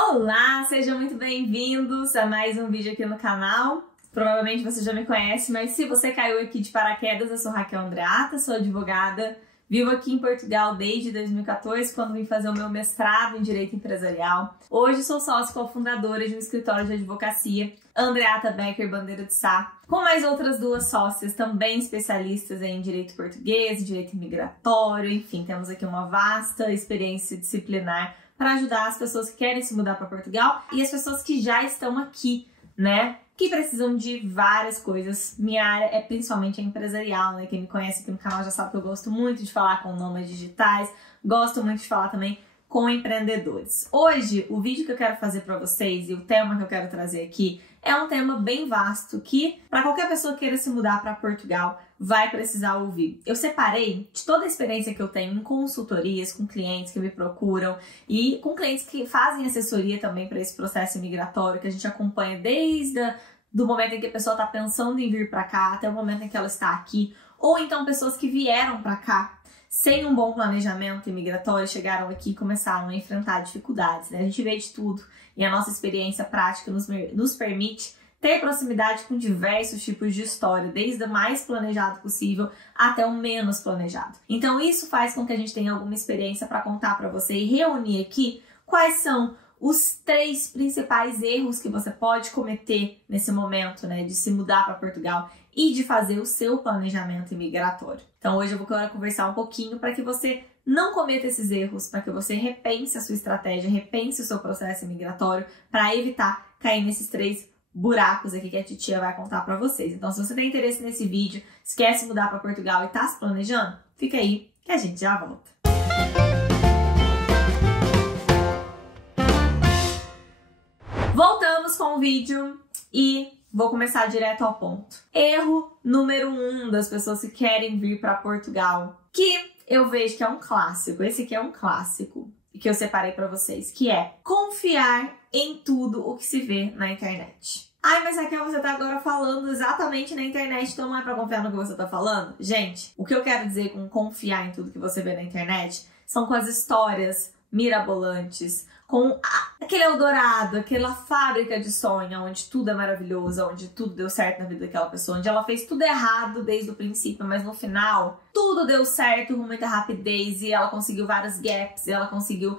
Olá, sejam muito bem-vindos a mais um vídeo aqui no canal. Provavelmente você já me conhece, mas se você caiu aqui de paraquedas, eu sou Raquel Andreata, sou advogada, vivo aqui em Portugal desde 2014, quando vim fazer o meu mestrado em Direito Empresarial. Hoje sou sócia cofundadora de um escritório de advocacia, Andreata Becker Bandeira de Sá, com mais outras duas sócias também especialistas em Direito Português, Direito Imigratório, enfim, temos aqui uma vasta experiência disciplinar para ajudar as pessoas que querem se mudar para Portugal e as pessoas que já estão aqui, né? Que precisam de várias coisas. Minha área é principalmente empresarial, né? Quem me conhece aqui no canal já sabe que eu gosto muito de falar com nômades digitais, gosto muito de falar também com empreendedores. Hoje, o vídeo que eu quero fazer para vocês e o tema que eu quero trazer aqui é um tema bem vasto que, para qualquer pessoa que queira se mudar para Portugal, vai precisar ouvir. Eu separei de toda a experiência que eu tenho em consultorias, com clientes que me procuram e com clientes que fazem assessoria também para esse processo migratório, que a gente acompanha desde do momento em que a pessoa está pensando em vir para cá até o momento em que ela está aqui, ou então pessoas que vieram para cá sem um bom planejamento imigratório, chegaram aqui e começaram a enfrentar dificuldades, né? A gente vê de tudo e a nossa experiência prática nos permite ter proximidade com diversos tipos de história, desde o mais planejado possível até o menos planejado. Então isso faz com que a gente tenha alguma experiência para contar para você e reunir aqui quais são os 3 principais erros que você pode cometer nesse momento, né, de se mudar para Portugal e de fazer o seu planejamento imigratório. Então hoje eu vou conversar um pouquinho para que você não cometa esses erros, para que você repense a sua estratégia, repense o seu processo imigratório para evitar cair nesses 3 buracos aqui que a titia vai contar para vocês. Então se você tem interesse nesse vídeo, esquece de mudar para Portugal e tá se planejando, fica aí que a gente já volta. Voltamos com o vídeo e vou começar direto ao ponto. Erro número 1 das pessoas que querem vir para Portugal, que eu vejo que é um clássico, esse aqui é um clássico que eu separei para vocês, que é confiar em tudo o que se vê na internet. Ai, mas Raquel, você tá agora falando exatamente na internet, então não é pra confiar no que você tá falando? Gente, o que eu quero dizer com confiar em tudo que você vê na internet são com as histórias mirabolantes, com aquele Eldorado, aquela fábrica de sonho, onde tudo é maravilhoso, onde tudo deu certo na vida daquela pessoa, onde ela fez tudo errado desde o princípio, mas no final tudo deu certo com muita rapidez e ela conseguiu vários gaps, e ela conseguiu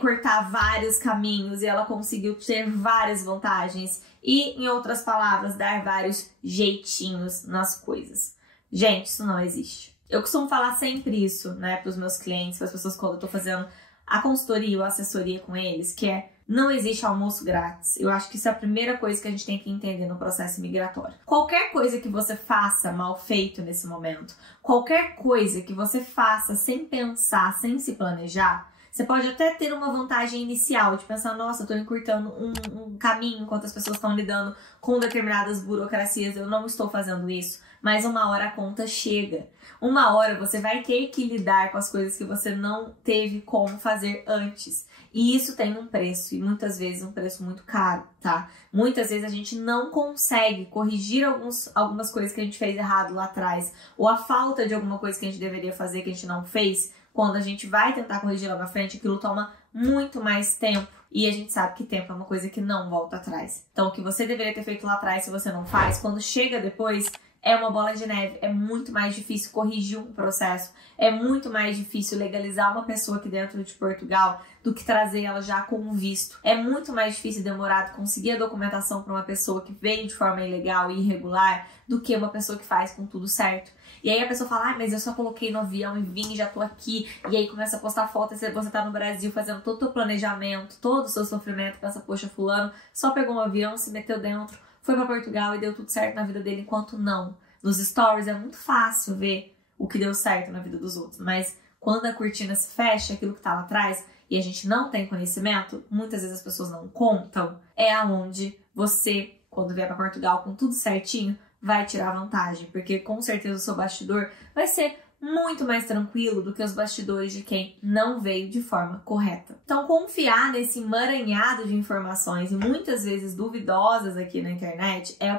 cortar vários caminhos, e ela conseguiu ter várias vantagens e, em outras palavras, dar vários jeitinhos nas coisas. Gente, isso não existe. Eu costumo falar sempre isso, né, para os meus clientes, para as pessoas quando eu tô fazendo a consultoria ou a assessoria com eles, que é não existe almoço grátis. Eu acho que isso é a primeira coisa que a gente tem que entender no processo migratório. Qualquer coisa que você faça mal feito nesse momento, qualquer coisa que você faça sem pensar, sem se planejar, você pode até ter uma vantagem inicial de pensar, nossa, eu tô encurtando um caminho enquanto as pessoas estão lidando com determinadas burocracias, eu não estou fazendo isso, mas uma hora a conta chega. Uma hora você vai ter que lidar com as coisas que você não teve como fazer antes. E isso tem um preço, e muitas vezes um preço muito caro, tá? Muitas vezes a gente não consegue corrigir algumas coisas que a gente fez errado lá atrás, ou a falta de alguma coisa que a gente deveria fazer que a gente não fez. Quando a gente vai tentar corrigir lá na frente, aquilo toma muito mais tempo. E a gente sabe que tempo é uma coisa que não volta atrás. Então, o que você deveria ter feito lá atrás, se você não faz, quando chega depois, é uma bola de neve. É muito mais difícil corrigir um processo. É muito mais difícil legalizar uma pessoa aqui dentro de Portugal do que trazer ela já com um visto. É muito mais difícil e demorado conseguir a documentação para uma pessoa que veio de forma ilegal e irregular do que uma pessoa que faz com tudo certo. E aí a pessoa fala, mas eu só coloquei no avião e vim, já tô aqui. E aí começa a postar foto, e você tá no Brasil fazendo todo o teu planejamento, todo o seu sofrimento, pensa, poxa, fulano só pegou um avião, se meteu dentro, foi pra Portugal e deu tudo certo na vida dele, enquanto não. Nos stories é muito fácil ver o que deu certo na vida dos outros, mas quando a cortina se fecha, aquilo que tá lá atrás, e a gente não tem conhecimento, muitas vezes as pessoas não contam, é aonde você, quando vier pra Portugal com tudo certinho, vai tirar vantagem, porque com certeza o seu bastidor vai ser muito mais tranquilo do que os bastidores de quem não veio de forma correta. Então, confiar nesse emaranhado de informações, e muitas vezes duvidosas aqui na internet, é o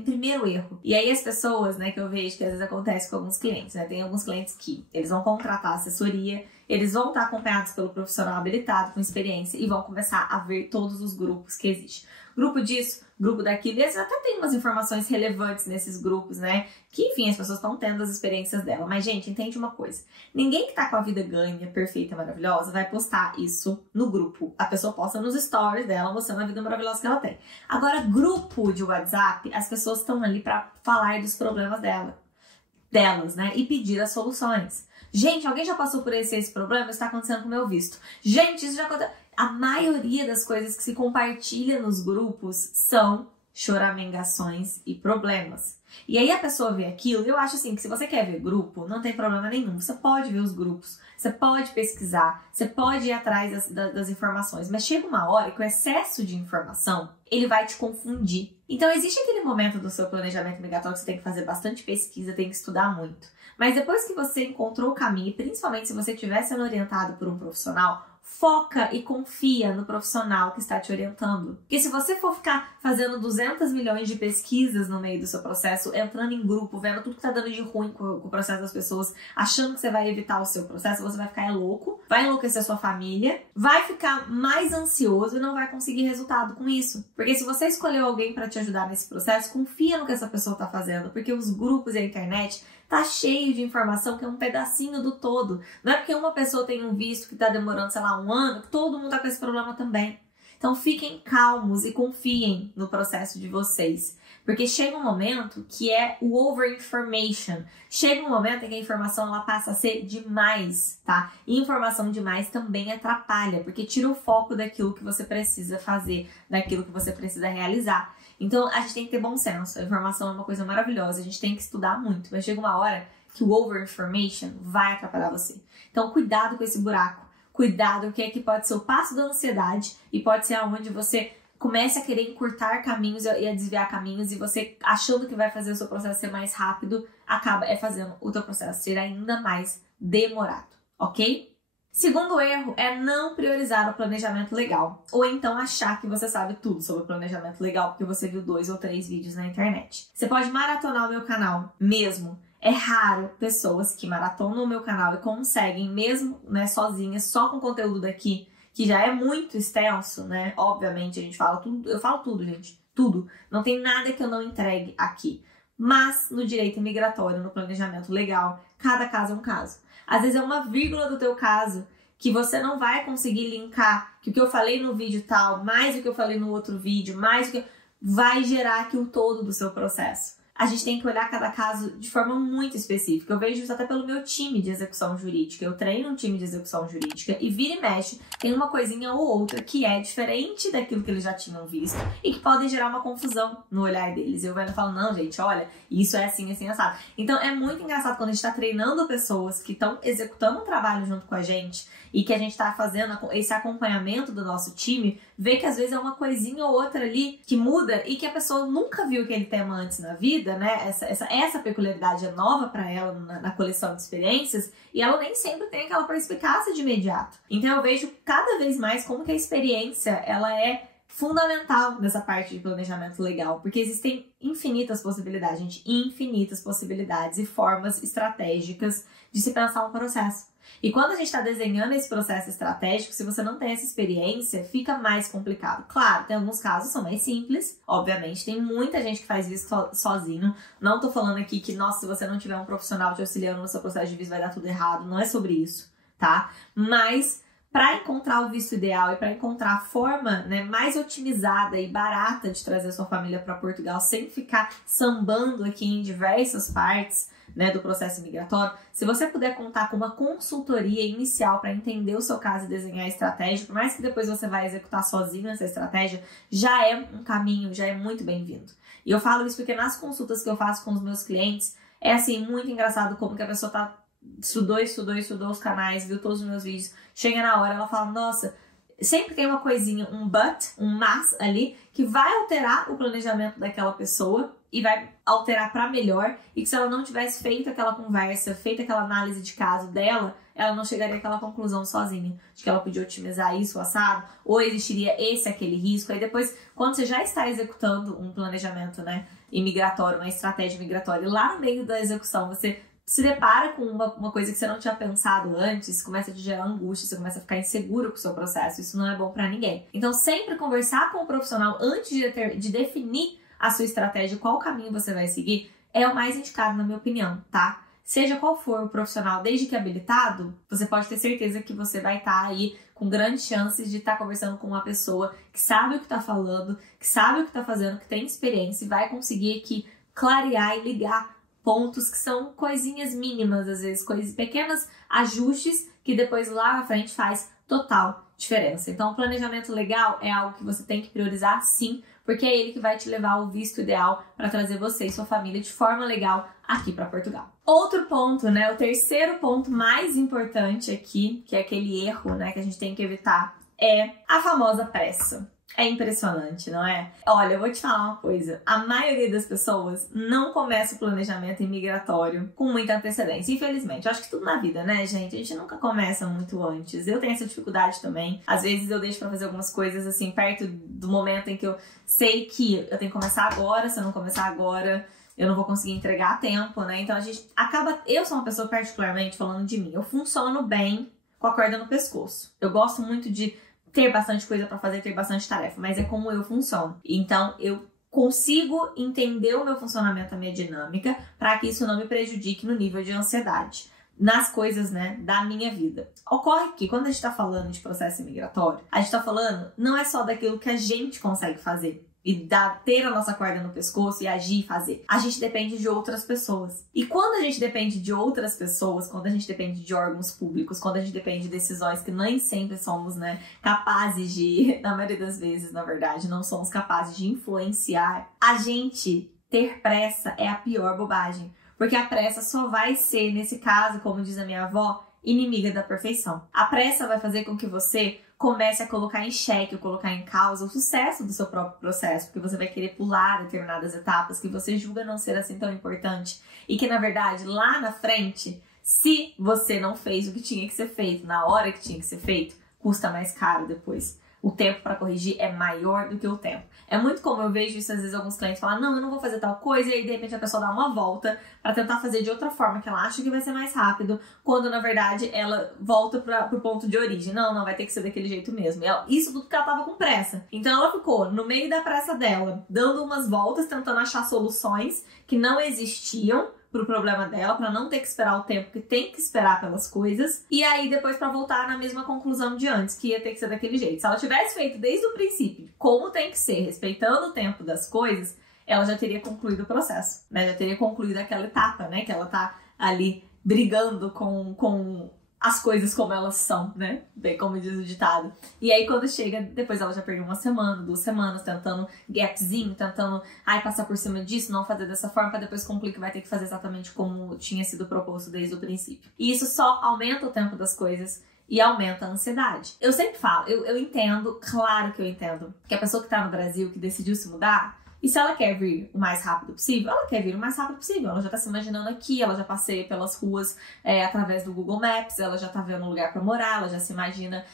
primeiro erro. E aí as pessoas, né, que eu vejo que às vezes acontece com alguns clientes, né, tem alguns clientes que eles vão contratar assessoria eles vão estar acompanhados pelo profissional habilitado, com experiência, e vão começar a ver todos os grupos que existem. Grupo disso, grupo daquilo, e eles até tem umas informações relevantes nesses grupos, né? Que, enfim, as pessoas estão tendo as experiências dela. Mas, gente, entende uma coisa. Ninguém que tá com a vida ganha, perfeita, maravilhosa, vai postar isso no grupo. A pessoa posta nos stories dela, mostrando a vida maravilhosa que ela tem. Agora, grupo de WhatsApp, as pessoas estão ali pra falar dos problemas delas, né? E pedir as soluções. Gente, alguém já passou por esse problema? Está acontecendo com o meu visto. Gente, isso já aconteceu. A maioria das coisas que se compartilha nos grupos são choramingações e problemas. E aí a pessoa vê aquilo, eu acho assim, que se você quer ver grupo, não tem problema nenhum. Você pode ver os grupos, você pode pesquisar, você pode ir atrás das informações. Mas chega uma hora que o excesso de informação, ele vai te confundir. Então existe aquele momento do seu planejamento migratório que você tem que fazer bastante pesquisa, tem que estudar muito. Mas depois que você encontrou o caminho, e principalmente se você estiver sendo orientado por um profissional, foca e confia no profissional que está te orientando. Porque se você for ficar fazendo 200 milhões de pesquisas no meio do seu processo, entrando em grupo, vendo tudo que tá dando de ruim com o processo das pessoas, achando que você vai evitar o seu processo, você vai ficar louco, vai enlouquecer a sua família, vai ficar mais ansioso e não vai conseguir resultado com isso. Porque se você escolheu alguém para te ajudar nesse processo, confia no que essa pessoa tá fazendo, porque os grupos e a internet tá cheio de informação que é um pedacinho do todo. Não é porque uma pessoa tem um visto que tá demorando, sei lá, 1 ano, que todo mundo tá com esse problema também. Então fiquem calmos e confiem no processo de vocês. Porque chega um momento que é o over-information. Chega um momento em que a informação ela passa a ser demais, tá? E informação demais também atrapalha, porque tira o foco daquilo que você precisa fazer, daquilo que você precisa realizar. Então, a gente tem que ter bom senso. A informação é uma coisa maravilhosa, a gente tem que estudar muito. Mas chega uma hora que o over-information vai atrapalhar você. Então, cuidado com esse buraco. Cuidado, que é que pode ser o passo da ansiedade e pode ser aonde você comece a querer encurtar caminhos e a desviar caminhos e você, achando que vai fazer o seu processo ser mais rápido, acaba fazendo o teu processo ser ainda mais demorado, ok? Segundo erro é não priorizar o planejamento legal, ou então achar que você sabe tudo sobre o planejamento legal porque você viu 2 ou 3 vídeos na internet. Você pode maratonar o meu canal mesmo. É raro pessoas que maratonam o meu canal e conseguem, mesmo, né, sozinhas, só com conteúdo daqui, que já é muito extenso, né? Obviamente a gente fala tudo, eu falo tudo, gente, tudo. Não tem nada que eu não entregue aqui. Mas no direito migratório, no planejamento legal, cada caso é um caso. Às vezes é uma vírgula do teu caso que você não vai conseguir linkar, que o que eu falei no vídeo tal, mais o que eu falei no outro vídeo, mais o que vai gerar aqui o todo do seu processo. A gente tem que olhar cada caso de forma muito específica. Eu vejo isso até pelo meu time de execução jurídica. Eu treino um time de execução jurídica e vira e mexe, tem uma coisinha ou outra que é diferente daquilo que eles já tinham visto e que podem gerar uma confusão no olhar deles. Eu venho e falo, não, gente, olha, isso é assim, assim, assado. Então é muito engraçado quando a gente está treinando pessoas que estão executando um trabalho junto com a gente e que a gente está fazendo esse acompanhamento do nosso time, ver que às vezes é uma coisinha ou outra ali que muda e que a pessoa nunca viu aquele tema antes na vida, né? Essa peculiaridade é nova para ela na coleção de experiências e ela nem sempre tem aquela perspicácia de imediato. Então eu vejo cada vez mais como que a experiência ela é fundamental nessa parte de planejamento legal, porque existem infinitas possibilidades, gente, infinitas possibilidades e formas estratégicas de se pensar um processo. E quando a gente está desenhando esse processo estratégico, se você não tem essa experiência, fica mais complicado. Claro, tem alguns casos que são mais simples, obviamente, tem muita gente que faz isso sozinho. Não tô falando aqui que, nossa, se você não tiver um profissional te auxiliando no seu processo de visto vai dar tudo errado, não é sobre isso, tá? Mas para encontrar o visto ideal e para encontrar a forma, né, mais otimizada e barata de trazer a sua família para Portugal sem ficar sambando aqui em diversas partes, né, do processo migratório, se você puder contar com uma consultoria inicial para entender o seu caso e desenhar a estratégia, por mais que depois você vai executar sozinho essa estratégia, já é um caminho, já é muito bem-vindo. E eu falo isso porque nas consultas que eu faço com os meus clientes, é assim, muito engraçado como que a pessoa estudou os canais, viu todos os meus vídeos, chega na hora, ela fala, nossa, sempre tem uma coisinha, um but, um mas ali, que vai alterar o planejamento daquela pessoa e vai alterar para melhor, e que se ela não tivesse feito aquela conversa, feito aquela análise de caso dela, ela não chegaria àquela conclusão sozinha, de que ela podia otimizar isso, o assado, ou existiria aquele risco. Aí depois, quando você já está executando um planejamento, né, imigratório, uma estratégia migratória, lá no meio da execução, você se depara com uma coisa que você não tinha pensado antes, começa a te gerar angústia, você começa a ficar inseguro com o seu processo. Isso não é bom pra ninguém. Então, sempre conversar com o profissional antes de definir a sua estratégia, qual caminho você vai seguir, é o mais indicado, na minha opinião, tá? Seja qual for o profissional, desde que habilitado, você pode ter certeza que você vai estar aí com grandes chances de estar conversando com uma pessoa que sabe o que está falando, que sabe o que está fazendo, que tem experiência e vai conseguir aqui clarear e ligar pontos que são coisinhas mínimas, às vezes, coisas pequenos ajustes que depois lá na frente faz total diferença. Então, o planejamento legal é algo que você tem que priorizar, sim, porque é ele que vai te levar ao visto ideal para trazer você e sua família de forma legal aqui para Portugal. Outro ponto, né, o terceiro ponto mais importante aqui, que é aquele erro, né, que a gente tem que evitar, é a famosa pressa. É impressionante, não é? Olha, eu vou te falar uma coisa. A maioria das pessoas não começa o planejamento imigratório com muita antecedência. Infelizmente. Eu acho que tudo na vida, né, gente? A gente nunca começa muito antes. Eu tenho essa dificuldade também. Às vezes eu deixo pra fazer algumas coisas, assim, perto do momento em que eu sei que eu tenho que começar agora. Se eu não começar agora, eu não vou conseguir entregar a tempo, né? Então a gente acaba... Eu sou uma pessoa, particularmente, falando de mim. Eu funciono bem com a corda no pescoço. Eu gosto muito de ter bastante coisa pra fazer, ter bastante tarefa, mas é como eu funciono. Então, eu consigo entender o meu funcionamento, a minha dinâmica, para que isso não me prejudique no nível de ansiedade, nas coisas, né, da minha vida. Ocorre que, quando a gente tá falando de processo imigratório, a gente tá falando não é só daquilo que a gente consegue fazer, e ter a nossa corda no pescoço e agir e fazer. A gente depende de outras pessoas. E quando a gente depende de outras pessoas, quando a gente depende de órgãos públicos, quando a gente depende de decisões que nem sempre somos, né, capazes de, na maioria das vezes, na verdade, não somos capazes de influenciar, a gente ter pressa é a pior bobagem. Porque a pressa só vai ser, nesse caso, como diz a minha avó, inimiga da perfeição. A pressa vai fazer com que você comece a colocar em xeque ou colocar em causa o sucesso do seu próprio processo, porque você vai querer pular determinadas etapas que você julga não ser assim tão importante e que, na verdade, lá na frente, se você não fez o que tinha que ser feito na hora que tinha que ser feito, custa mais caro depois. O tempo para corrigir é maior do que o tempo. É muito comum, eu vejo isso às vezes alguns clientes falam, não, eu não vou fazer tal coisa, e aí de repente a pessoa dá uma volta para tentar fazer de outra forma, que ela acha que vai ser mais rápido, quando na verdade ela volta pro ponto de origem. Não, vai ter que ser daquele jeito mesmo. E isso tudo porque ela tava com pressa. Então ela ficou no meio da pressa dela, dando umas voltas, tentando achar soluções que não existiam pro problema dela, pra não ter que esperar o tempo que tem que esperar pelas coisas, e aí depois pra voltar na mesma conclusão de antes, que ia ter que ser daquele jeito. Se ela tivesse feito desde o princípio como tem que ser, respeitando o tempo das coisas, ela já teria concluído o processo, né? Já teria concluído aquela etapa, né? Que ela tá ali brigando com as coisas como elas são, né? Bem como diz o ditado. E aí quando chega, depois ela já perdeu uma semana, 2 semanas, tentando gapzinho, tentando passar por cima disso, não fazer dessa forma, pra depois concluir que vai ter que fazer exatamente como tinha sido proposto desde o princípio. E isso só aumenta o tempo das coisas e aumenta a ansiedade. Eu sempre falo, eu entendo, claro que eu entendo, que a pessoa que tá no Brasil, que decidiu se mudar, e se ela quer vir o mais rápido possível, ela quer vir o mais rápido possível. Ela já tá se imaginando aqui, ela já passeia pelas ruas através do Google Maps, ela já tá vendo um lugar pra morar, ela já se imagina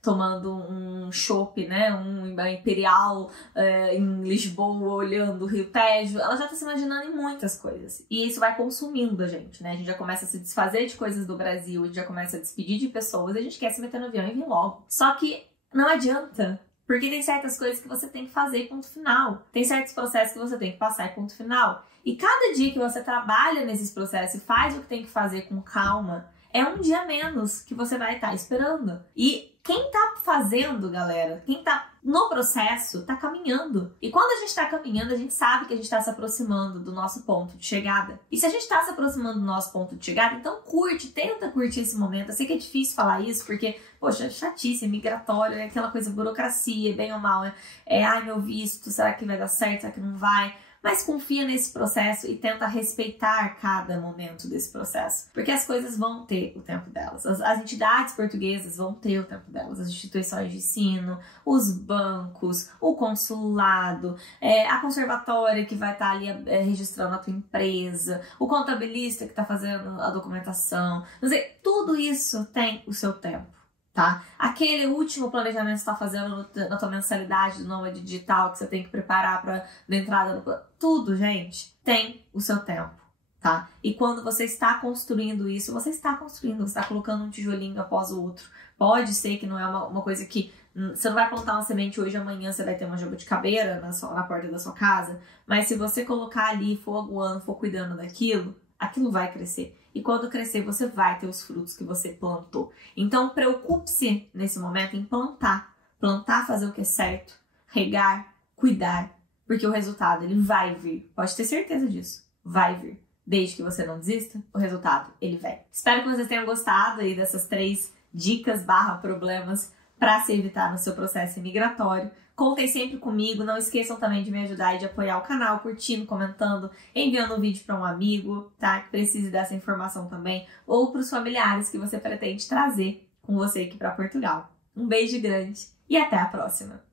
tomando um chopp, né, um imperial em Lisboa, olhando o Rio Tejo. Ela já tá se imaginando em muitas coisas. E isso vai consumindo a gente, né? A gente já começa a se desfazer de coisas do Brasil, a gente já começa a despedir de pessoas, e a gente quer se meter no avião e vir logo. Só que não adianta. Porque tem certas coisas que você tem que fazer, ponto final. Tem certos processos que você tem que passar, ponto final. E cada dia que você trabalha nesses processos e faz o que tem que fazer com calma, é um dia menos que você vai estar esperando. E quem tá fazendo, galera, quem tá no processo, tá caminhando. E quando a gente tá caminhando, a gente sabe que a gente tá se aproximando do nosso ponto de chegada. E se a gente tá se aproximando do nosso ponto de chegada, então tenta curtir esse momento. Eu sei que é difícil falar isso, porque, poxa, é chatice, migratório, é aquela coisa, burocracia, bem ou mal, ai, meu visto, será que vai dar certo, será que não vai? Mas confia nesse processo e tenta respeitar cada momento desse processo. Porque as coisas vão ter o tempo delas. As entidades portuguesas vão ter o tempo delas. As instituições de ensino, os bancos, o consulado, a conservatória que vai estar ali registrando a tua empresa, o contabilista que está fazendo a documentação. Quer dizer, tudo isso tem o seu tempo. Tá? Aquele último planejamento que você está fazendo na tua mensalidade do Nômade Digital, que você tem que preparar para a entrada no... Tudo, gente, tem o seu tempo. tá? E quando você está construindo isso, você está colocando um tijolinho após o outro. Pode ser que não é uma coisa que você não vai plantar uma semente hoje, amanhã você vai ter uma jabuticabeira na porta da sua casa, mas se você colocar ali, for aguando, for cuidando daquilo, aquilo vai crescer. E quando crescer, você vai ter os frutos que você plantou. Então, preocupe-se nesse momento em plantar. Plantar, fazer o que é certo, regar, cuidar, porque o resultado, ele vai vir. Pode ter certeza disso. Vai vir. Desde que você não desista, o resultado, ele vem. Espero que vocês tenham gostado aí dessas 3 dicas / problemas para se evitar no seu processo imigratório. Contem sempre comigo, não esqueçam também de me ajudar e de apoiar o canal, curtindo, comentando, enviando um vídeo para um amigo, tá? Que precise dessa informação também, ou para os familiares que você pretende trazer com você aqui para Portugal. Um beijo grande e até a próxima!